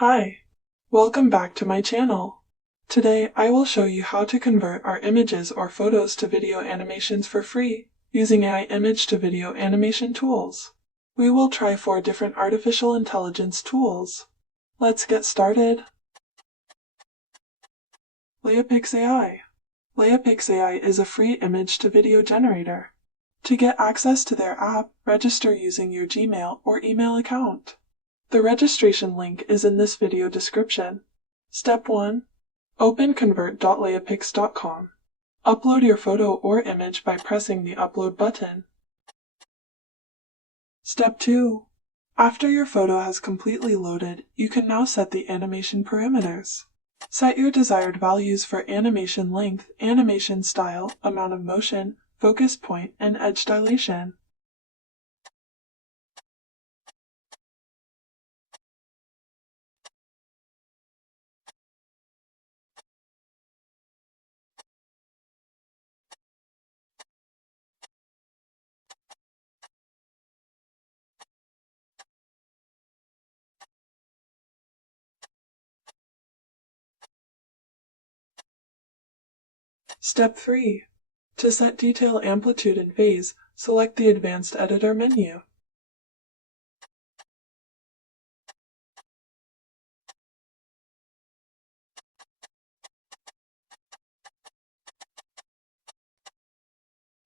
Hi, welcome back to my channel. Today I will show you how to convert our images or photos to video animations for free using AI image to video animation tools. We will try 4 different artificial intelligence tools. Let's get started. Leapix AI. Leapix AI is a free image to video generator. To get access to their app, register using your Gmail or email account. The registration link is in this video description. Step 1. Open convert.leapix.com. Upload your photo or image by pressing the Upload button. Step 2. After your photo has completely loaded, you can now set the animation parameters. Set your desired values for animation length, animation style, amount of motion, focus point, and edge dilation. Step 3. To set detail, amplitude, and phase, select the Advanced Editor menu.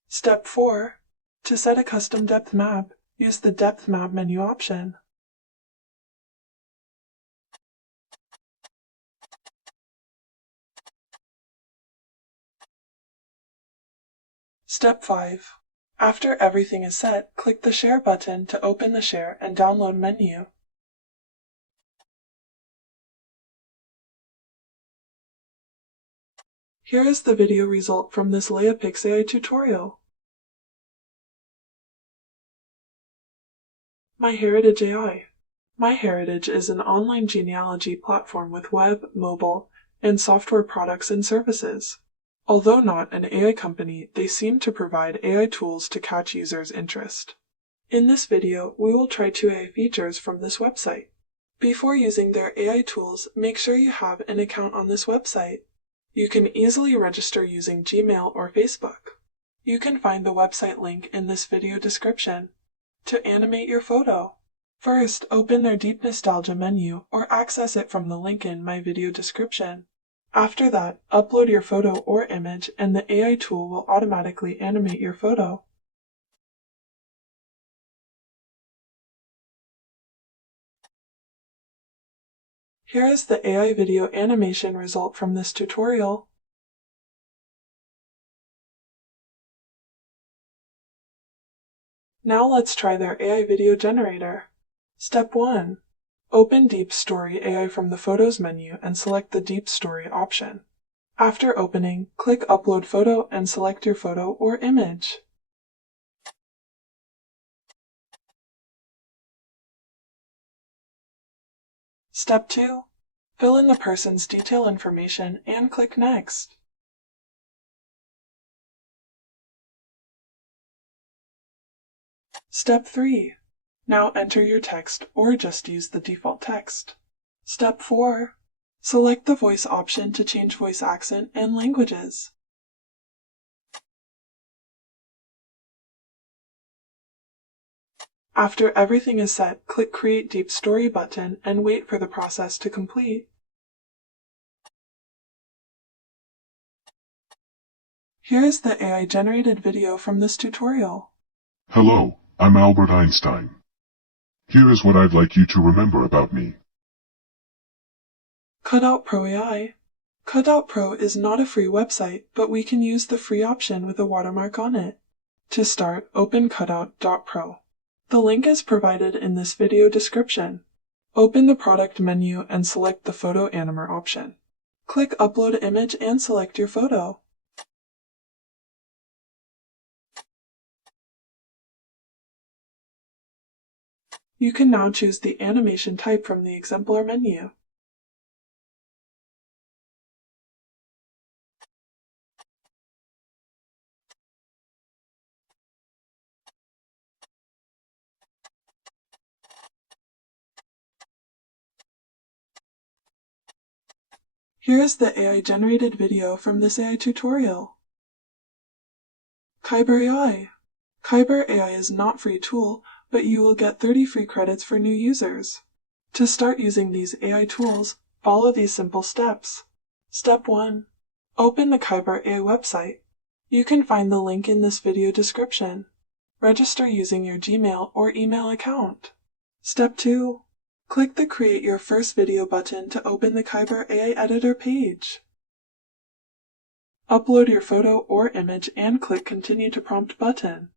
Step 4. To set a custom depth map, use the Depth Map menu option. Step 5. After everything is set, click the Share button to open the Share and Download menu. Here is the video result from this Leapix AI tutorial. MyHeritage AI. MyHeritage is an online genealogy platform with web, mobile, and software products and services. Although not an AI company, they seem to provide AI tools to catch users' interest. In this video, we will try 2 AI features from this website. Before using their AI tools, make sure you have an account on this website. You can easily register using Gmail or Facebook. You can find the website link in this video description. To animate your photo, first open their Deep Nostalgia menu or access it from the link in my video description. After that, upload your photo or image and the AI tool will automatically animate your photo. Here is the AI video animation result from this tutorial. Now let's try their AI video generator. Step 1. Open Deep Story AI from the Photos menu and select the Deep Story option. After opening, click Upload Photo and select your photo or image. Step 2. Fill in the person's detail information and click Next. Step 3. Now enter your text or just use the default text. Step 4. Select the voice option to change voice accent and languages. After everything is set, click Create Deep Story button and wait for the process to complete. Here is the AI generated video from this tutorial. Hello, I'm Albert Einstein. Here is what I'd like you to remember about me. Cutout Pro AI. Cutout Pro is not a free website, but we can use the free option with a watermark on it. To start, open cutout.pro. The link is provided in this video description. Open the product menu and select the Photo Animer option. Click Upload Image and select your photo. You can now choose the animation type from the exemplar menu. Here is the AI-generated video from this AI tutorial. Kaiber AI. Kaiber AI is a not free tool, but you will get 30 free credits for new users. To start using these AI tools, follow these simple steps. Step 1. Open the Kaiber AI website. You can find the link in this video description. Register using your Gmail or email account. Step 2. Click the Create Your First Video button to open the Kaiber AI Editor page. Upload your photo or image and click Continue to Prompt button.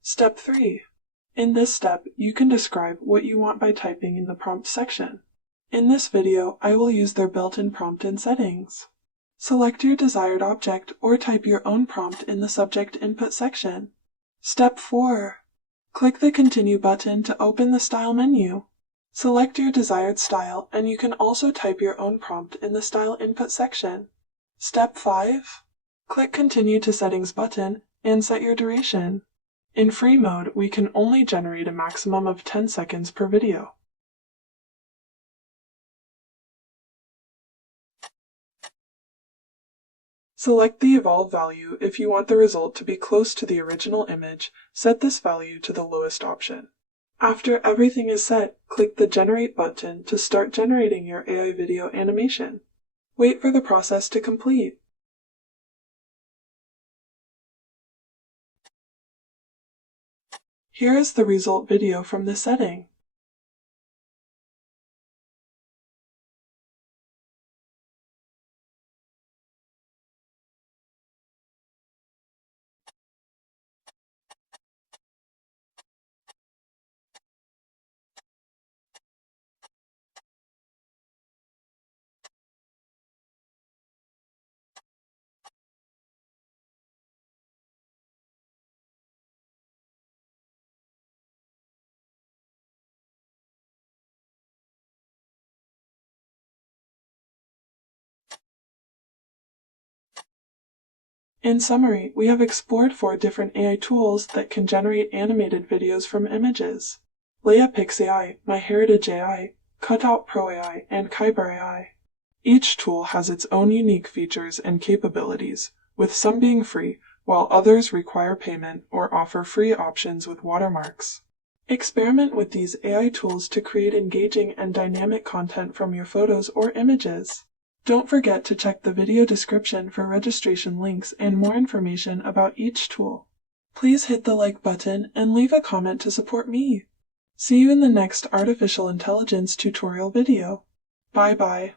Step 3. In this step, you can describe what you want by typing in the prompt section. In this video, I will use their built-in prompt and settings. Select your desired object or type your own prompt in the subject input section. Step 4. Click the Continue button to open the Style menu. Select your desired style, and you can also type your own prompt in the Style input section. Step 5. Click Continue to Settings button and set your duration. In free mode, we can only generate a maximum of 10 seconds per video. Select the Evolve value if you want the result to be close to the original image. Set this value to the lowest option. After everything is set, click the Generate button to start generating your AI video animation. Wait for the process to complete. Here is the result video from this setting. In summary, we have explored 4 different AI tools that can generate animated videos from images: LeiaPix AI, MyHeritage AI, Cutout Pro AI, and Kaiber AI. Each tool has its own unique features and capabilities, with some being free, while others require payment or offer free options with watermarks. Experiment with these AI tools to create engaging and dynamic content from your photos or images. Don't forget to check the video description for registration links and more information about each tool. Please hit the like button and leave a comment to support me. See you in the next artificial intelligence tutorial video. Bye bye.